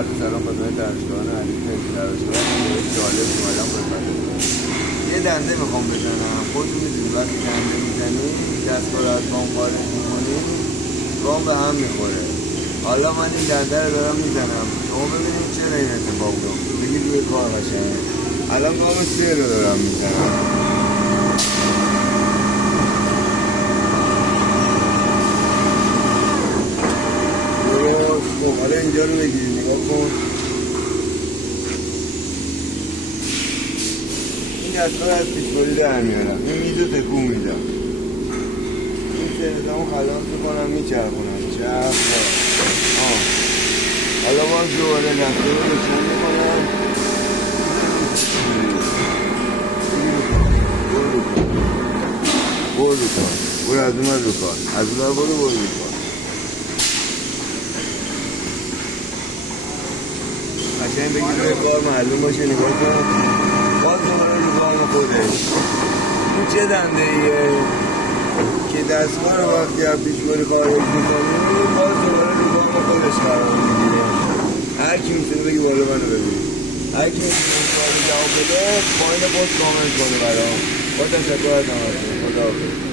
عرض سلام خدمت دانشجویان عزیز مهدی تراشگاه. خیلی جالب اومدم خدمتتون. یه دنده میخوام بزنم. خودتون میدونید وقتی دنده میزنی دستگاه رو از گام خارج میکنی گام به هم میخوره. حالا من این دنده رو دارم میزنم، شما ببینید چرا این اتفاق افتاد. بگید روی کار قشنگه. الان گام 3 رو دارم میزنم. خب حالا اینجا رو بگیرید نگاه کن. این دستگاه از پیشبری در میارم، این میز رو تکون میدم، این سردمو خلاص میکنم میچرخونم چرخ. حالا باز دوباره دستگاه رو روشن میکنم. برو رو کار، برو از اون رو کار، از اون برو رو کار. قشنگ بگید روی کار معلوم باشه. نگاه کن باز دوباره رو کار خودش. این چه دنده ایه که دستگاه رو وقتی از پیشبری خارج میکنی باز دوباره رو کار خودش قرار میگیره. هر کی میتونه بگی بالا منو ببینید، هر کی میتونه این سوال جواب بده پایین پست کامنت کنه برام. با تشکر از همتون. خداحافظ.